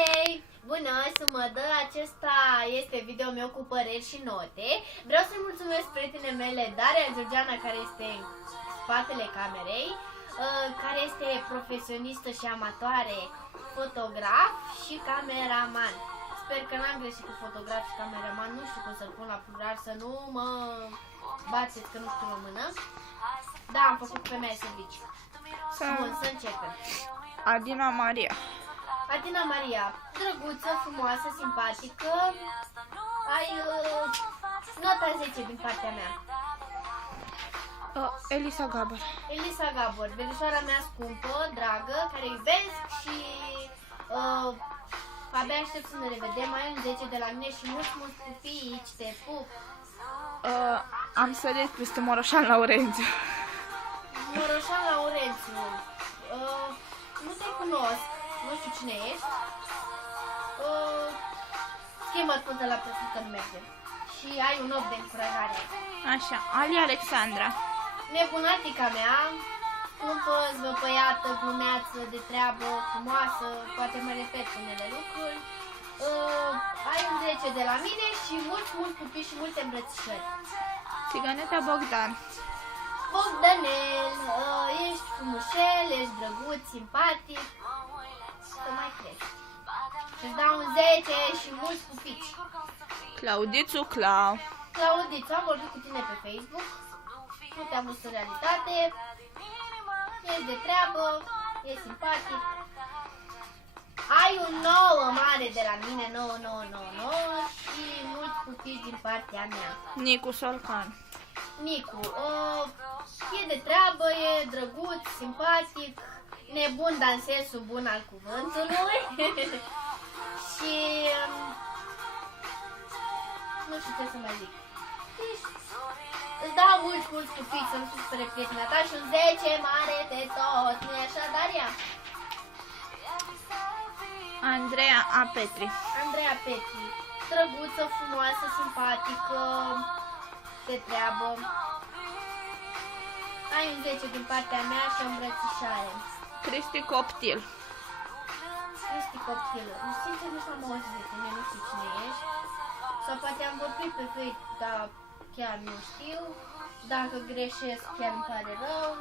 Hei! Bună, sunt Mădă, acesta este video meu cu păreri și note. Vreau să-i mulțumesc prietenei mele, Daria Georgiana, care este în spatele camerei, care este profesionistă și amatoare, fotograf și cameraman. Sper că n-am greșit cu fotograf și cameraman, nu știu cum să-l pun la plural, să nu mă bateți că nu știu română. Da, am făcut femeie serviciu. Bun, să începem. Adina Maria. Adina Maria, drăguță, frumoasă, simpatică, ai nota 10 din partea mea. Elisa Gabor. Elisa Gabor, verișoara mea scumpă, dragă, care iubesc și abia aștept să ne revedem. Ai un 10 de la mine și mulți pupici, te pup. Am sărit peste Moroșan Laurențiu. Moroșan Laurențiu, nu te cunosc. Nu știu cine ești. Schimbă-ți punte la profil că nu merge. Și ai un 8 de încurajare. Așa, Ali Alexandra. Nebunatica mea, scumpă, zvăpăiată, glumeață, de treabă, frumoasă, poate mă repet unele lucruri. Ai un 10 de la mine și mulți pupici și multe îmbrățișări. Țiganeta Bogdan. Bogdanel, ești frumușel, ești drăguț, simpatic. Să mai crezi. Îți dau un 10 și mulți pupici. Claudițu Clau. Claudițu, am vorbit cu tine pe Facebook. Nu te-am văzut în realitate. Ești de treabă, ești simpatic. Ai un 9 mare de la mine, 9 și mulți pupici din partea mea. Nicu Solcan. Nicu, e de treabă, e drăguț, simpatic, nebun, dar în sensul bun al cuvântului. Și nu știu ce să mai zic. Îți dau mulți pupici să nu fiu spre prietena ta și un 10 mare de tot. Nu-i așa, Daria? Andreea A. Petri. Andreea Petri, drăguță, frumoasă, simpatică, de treabă. Ai un 10 din partea mea și o îmbrățișare. Cristi Coptil. Cristi Coptil. Sincer, nu am auzit de tine, nu știu cine ești. Sau poate am vorbit pe Facebook, dar chiar nu știu. Dacă greșesc, chiar îmi pare rău.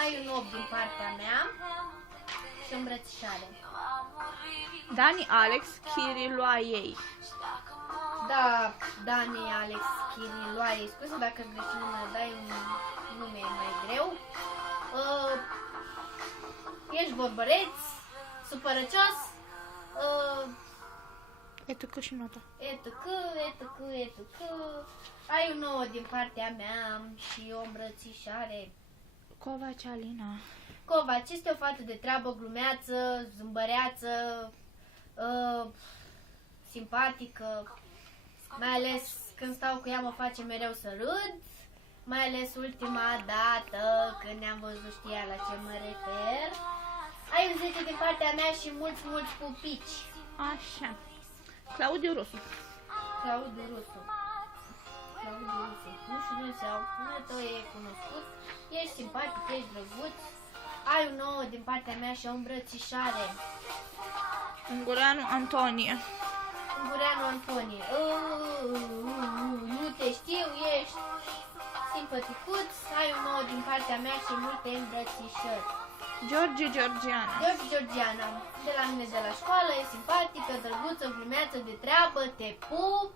Ai un 8 din partea mea și o îmbrățișare. Dani Alex Chiriloaiei. Da, Dani Alex Chiriloaiei. Scuze dacă greșim numele, dai un nume mai greu. Ești vorbăreț, supărăcios, Etc. și nota. etc. Ai un 9 din partea mea și o îmbrățișare. Covaci Alina. Covaci este o fată de treabă, glumeață, zâmbăreață, simpatică, mai ales când stau cu ea mă face mereu să râd, mai ales ultima dată când ne-am văzut, știa la ce mă refer. Ai un 10 din partea mea și mulți pupici. Așa. Claudiu Rusu. Claudiu Rusu. Nu știu de sau, numele tău e cunoscut. Ești simpatic, ești drăguț. Ai un 9 din partea mea și o îmbrățișare. Ungureanu Antonie. Ungureanu Antonie. Nu te știu, ești simpaticuț. Ai un 9 din partea mea și multe îmbrățișări. George Georgiana. George Georgiana, de la mine de la școală, e simpatică, drăguță, glumeață, de treabă, te pup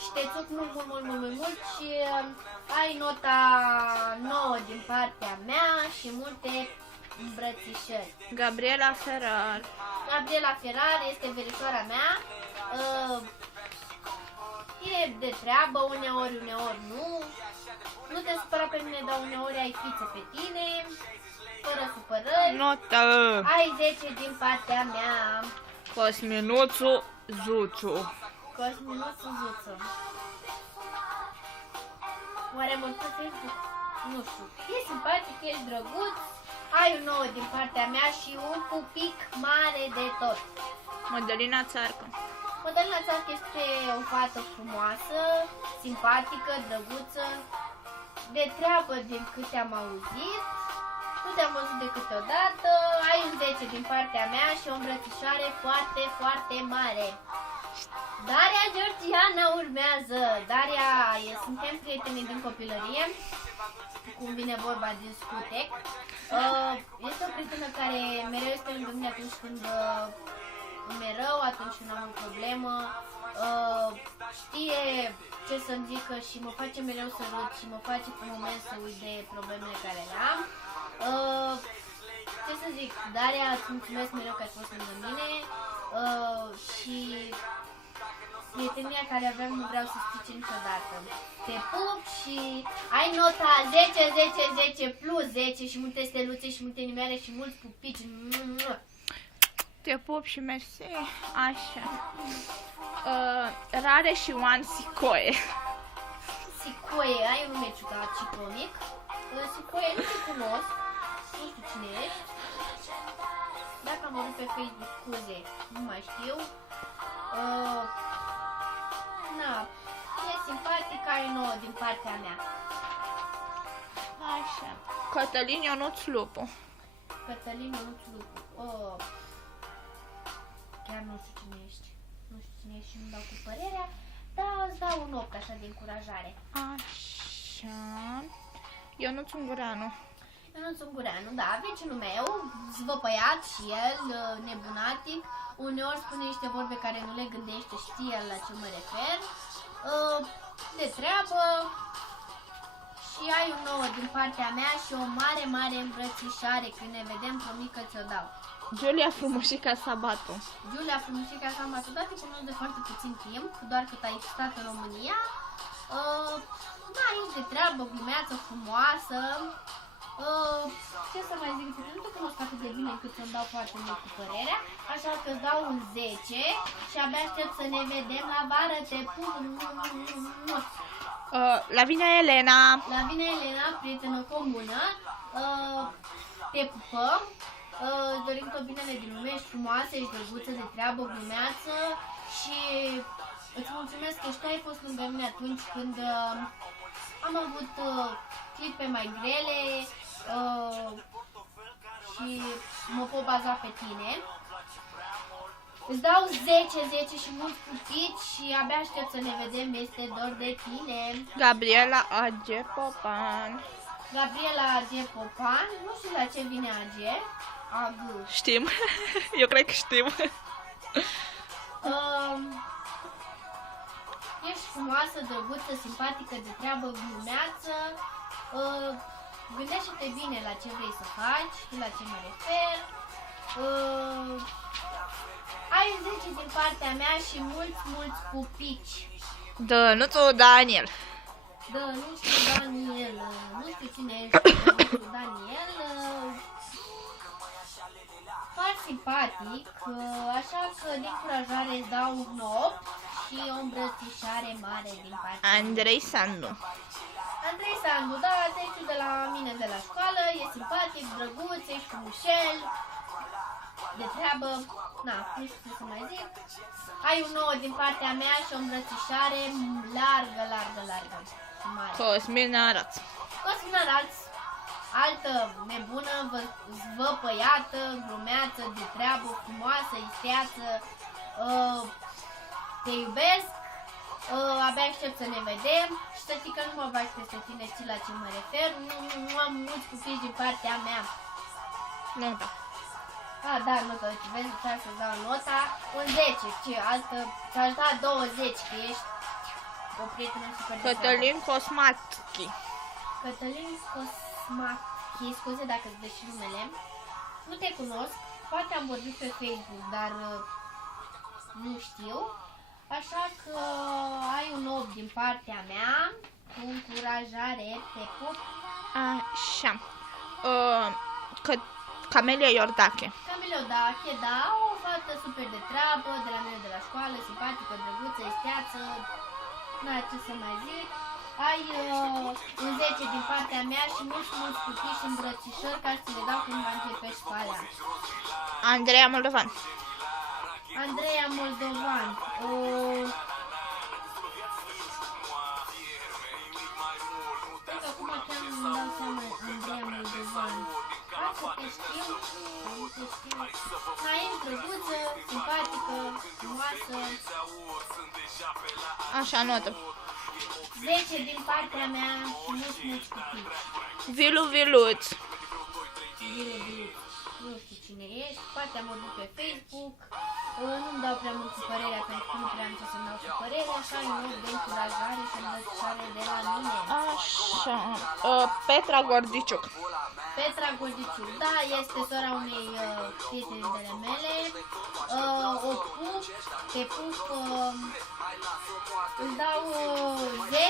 și te țuc mult și ai nota 9 din partea mea și multe îmbrățișări. Gabriela Ferrar. Gabriela Ferrar este verișoara mea, e de treabă, uneori nu. Nu te supăra pe mine, dar uneori ai fiță pe tine. Fără supărări. Nota. Ai 10 din partea mea. Cosminuțu Zuțu. Cosminuțu Zuțu. Oare mă pe Facebook? Nu știu. E simpatic, ești drăguț. Ai un 9 din partea mea și un pupic mare de tot. Mădălina Țarcă. Mădălina Țarcă este o fată frumoasă, simpatică, drăguță, de treabă din câte am auzit. Nu te-am văzut decât o dată. Ai un 10 din partea mea și o îmbrățișare foarte, foarte mare. Daria Georgiana urmează. Daria, suntem prieteni din copilărie, cum vine vorba din Scutec. Este o prietenă care mereu este lângă mine atunci când îmi e rău, atunci când am o problemă. Știe ce să-mi zică și mă face mereu să râd și mă face pe moment să uit de problemele care le am. Ce să zic, Daria, îți mulțumesc mereu că ai fost lângă mine și prietenia care aveam nu vreau să strice niciodată. Te pup și ai nota 10, 10, 10 plus 10 și multe steluțe și multe nimere și mulți pupici. Te pup și mersi. Așa. Rare și Oan Sicoie. Sicoie, ai un nume ciudat și comic. Sicoie, nu te cunosc. Nu știu cine ești. Dacă am văzut pe Facebook, scuze, nu mai știu. Na, e simpatic, are 9 din partea mea. Așa. Cătălin Ionuț Lupu. Cătălin Ionuț Lupu. Chiar nu știu cine ești. Nu știu cine ești și nu dau cu părerea. Dar îți dau un 8 așa de încurajare. Așa. Ionuț Ungureanu. Ionuț Ungureanu, da, vecinul meu, zvăpăiat și el, nebunatic. Uneori spune niște vorbe care nu le gândește, știe la ce mă refer. De treabă. Și ai un 9 din partea mea și o mare, mare îmbrățișare. Când ne vedem, promit că ți-o dau. Giulia Frumușica Sabatu. Giulia Frumușica Sabatu, da, te cunosc de foarte puțin timp, doar cât ai stat în România. Da, ești de treabă, glumeață, frumoasă. Ce să mai zic, nu te cunosc atât de bine cât să-mi dau foarte mult cu părerea, așa că îți dau un 10 și abia aștept să ne vedem la vară, te pup. Lavinia Elena. Lavinia Elena, prietenă comună, te pupăm, îți dorim tot binele din lume, ești frumoasă, ești drăguță, de treabă, glumeață și îți mulțumesc că și tu ai fost lângă mine atunci când am avut clipe mai grele și mă pot baza pe tine. Îți dau 10, 10 și mulți pupici și abia aștept să ne vedem, este dor de tine. Gabriela A.G. Popan. Gabriela A.G. Popan, nu știu la ce vine A.G. A.G. Știm, eu cred că știm. Ești frumoasă, drăguță, simpatică, de treabă, glumeață. Gândește-te bine la ce vrei să faci, la ce mă refer. Ai 10 din partea mea și mulți pupici. Dănuțu Daniel. Da, nu știu Daniel, nu știu cine este, nu știu Daniel. Foarte simpatic, așa că de încurajare îți dau un 8 și o îmbrățișare mare din partea mea. Andrei Sandu. Andrei Sandu, da, te știu de la mine de la școală, e simpatic, drăguț, ești frumușel, de treabă, na, nu știu ce să mai zic. Ai un 9 din partea mea și o îmbrățișare largă și mare. Cosmin Araț. Cosmin Araț, altă nebună, zvăpăiată, glumeață, de treabă, frumoasă, isteață, te iubesc. Abia aștept să ne vedem și să știi că nu mă bagi peste tine, știi la ce mă refer. Nu am mulți pupici din partea mea. Nota. Da, nota, vezi, trebuie să-ți dau nota. Un 10, ce altă, ți-aș da 20, că ești o prietenă super de treabă. Cătălin Cosmatchi. Cătălin Cosmatchi, scuze dacă îți dă și numele. Nu te cunosc, poate am vorbit pe Facebook, dar nu știu. Așa că ai un 8 din partea mea, cu încurajare, te pup. Așa. Camelia Iordache. Camelia Iordache, da, o fată super de treabă, de la mine de la școală, simpatică, drăguță, esteață, n-ai ce să mai zic. Ai un 10 din partea mea și mulți pupici și îmbrățișări ca să le dau când mă începe școala. Andreea Moldovan. Andreea Moldovan. Cred că acum chiar nu-mi dau seama Andreea Moldovan. să te știu, să nu te știu. Mai ești drăguță, simpatică, frumoasă. Așa, notă. 10 din partea mea și mulți copii. Vilu Viluț. Nu știu cine ești, poate am văzut pe Facebook. Nu-mi dau prea mult cu părerea pentru că nu prea am ce să-mi dau cu părerea, așa e un loc de încurajare și îmbrățișare de la mine. Așa. Petra Gordiciuc. Petra Gordiciu, da, este sora unei prietenele mele. O pup, te pup, îți dau 10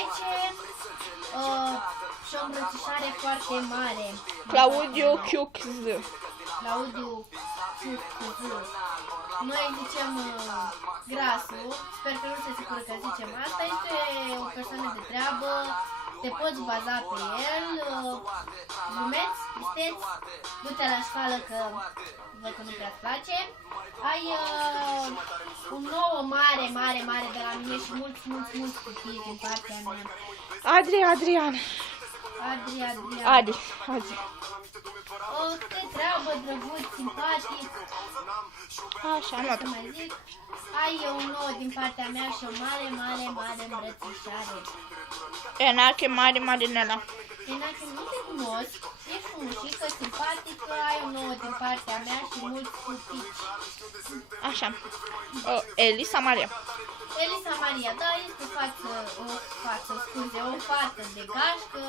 și o îmbrățișare foarte mare. Claudiu Chiucz. Claudiu Chiucz. Noi zicem Grasul, sper că nu se supără că zicem asta, este o persoană de treabă, te poți baza pe el, glumeți, isteți, du-te la școală că văd că nu prea-ți place. Ai un nou mare de la mine și mulți copii din partea mea. Adrian. Adi. Te treabă, drăguț, simpatic. Așa, Ce notă. să mai zic? Ai un nou din partea mea și o mare îmbrățișare. Enache Mari Marinela. Enache, nu te cunosc, ești frumușică, simpatică, ai un nou din partea mea și mulți pupici. Așa. Elisa Maria. Elisa Maria, da, este o fată de gașcă,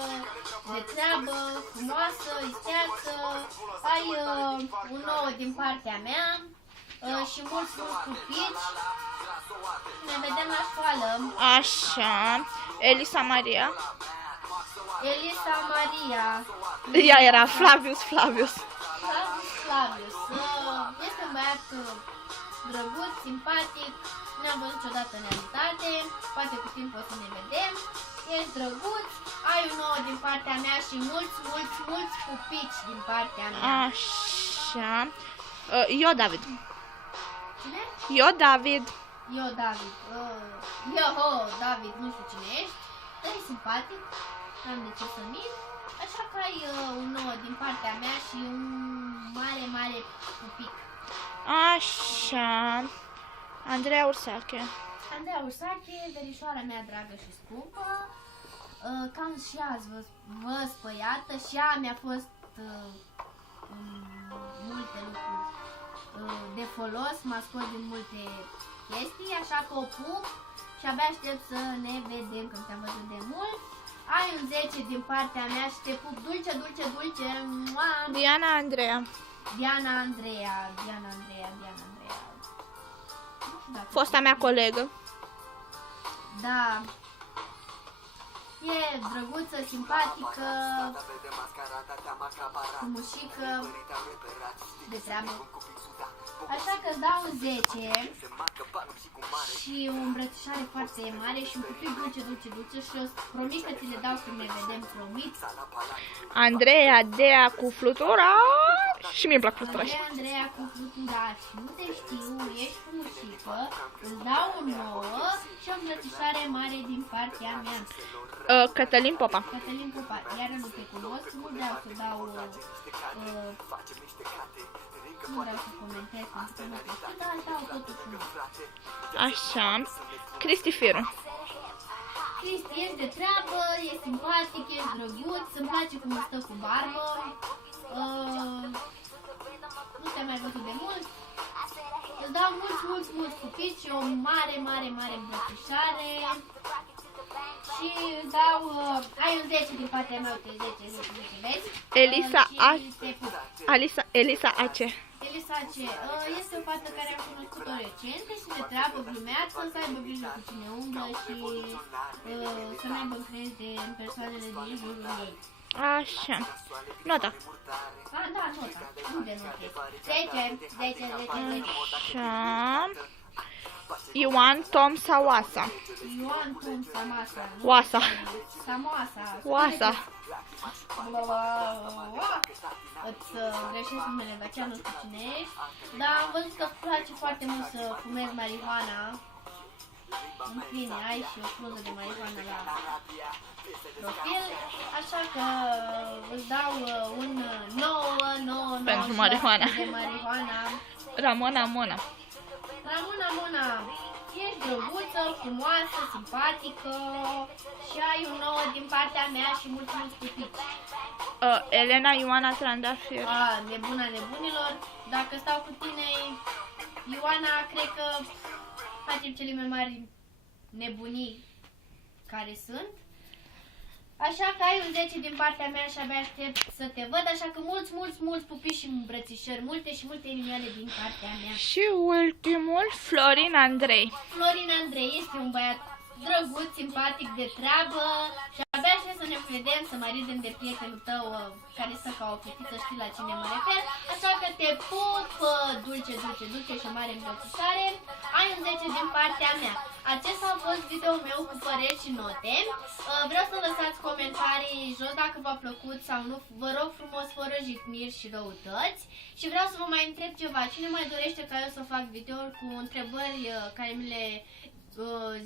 de treabă, frumoasă, isteață, ai un nou din partea mea și mulți pupici. Ne vedem la școală. Așa. Elisa Maria. Elisa Maria. Ea era Flavius. Flavius. Este un băiat drăguț, simpatic, ne-am văzut niciodată în realitate, poate cu timp o să ne vedem. Ești drăguț, ai un nou din partea mea și mulți pupici din partea mea. Așa. Eu David. Cine? Eu David. David, nu știu cine ești, dar e simpatic, n-am de ce să mint, așa că ai un nou din partea mea și un mare pupic. Așa. Andreea Ursache. Andreea Ursache, verișoara mea dragă și scumpă, cam și azi vă spăiată și ea mi-a fost multe lucruri de folos, m-a scos din multe chestii, așa că o pup și abia aștept să ne vedem, că te-am văzut de mult. Ai un 10 din partea mea și te pup dulce. Mua! Diana Andreea. Diana Andreea. Nu știu dacă Fosta mea colegă. Da. E drăguță, simpatică, frumușică, de treabă. Așa că îți dau un 10 și o îmbrățișare foarte mare și un cupic dulce și o promit că ți le dau când ne vedem, promit. Andreea Dea cu flutura. Și mie îmi plac fluturași. Andreea cu fluturași. Nu te știu, ești frumușică, îți dau o nouă și o îmbrățișare mare din partea mea. Cătălin Popa. Cătălin Popa, iar nu te cunosc, nu vreau să dau, nu vreau să comentez, pentru că nu te știu, dar dau totuși un. Așa. Cristi Firu. Cristi, ești de treabă, ești simpatic, ești drăguț, îmi place cum stă cu barbă. Nu te-am mai văzut de mult. Îți dau mulți pupici și o mare îmbrățișare. Și îți dau, ai un 10 din partea mea, uite, 10, vezi? Elisa Ace. Elisa Ace, este o fată care am cunoscut-o recent, și de treabă, glumeață, să aibă grijă cu cine umblă și să nu aibă încredere în persoanele din jurul ei. Așa. Nota. Da, nota. Unde notezi? 10. Așa. Ioan Tom Sawasa. Ioan Tom Samasa. Oasa. Oasa. Îți greșesc numele, de aceea nu știu cine ești. Dar am văzut că îți place foarte mult să fumezi marihuana. în fine, ai și o frunză de marihuana la profil, așa că îți dau un 9 Pentru marihuana. de marihuana. Ramona Mona. Ramona Mona, ești drăguță, frumoasă, simpatică și ai un 9 din partea mea și mulți pupici. Elena Ioana Trandafir. Nebuna nebunilor, dacă stau cu tine, Ioana, cred că facem cele mai mari nebunii care sunt. Așa că ai un 10 din partea mea și abia aștept să te văd, așa că mulți pupiși și îmbrățișări, multe inimioare din partea mea. Și ultimul, Florin Andrei. Florin Andrei este un băiat drăguț, simpatic, de treabă și abia aștept să ne vedem, să mai ridem de prietenul tău care stă ca o fetiță, știi la cine mă refer. Așa că te pup, dulce și o mare îmbrățișare. Ai un 10 din partea mea. Acesta a fost videoul meu cu păreri și note. Vreau să lăsați comentarii jos dacă v-a plăcut sau nu. Vă rog frumos, fără jigniri și răutăți. Și vreau să vă mai întreb ceva. Cine mai dorește ca eu să fac videouri cu întrebări care mi le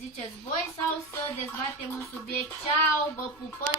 ziceți voi sau să dezbatem un subiect? Ceau, vă pupăm,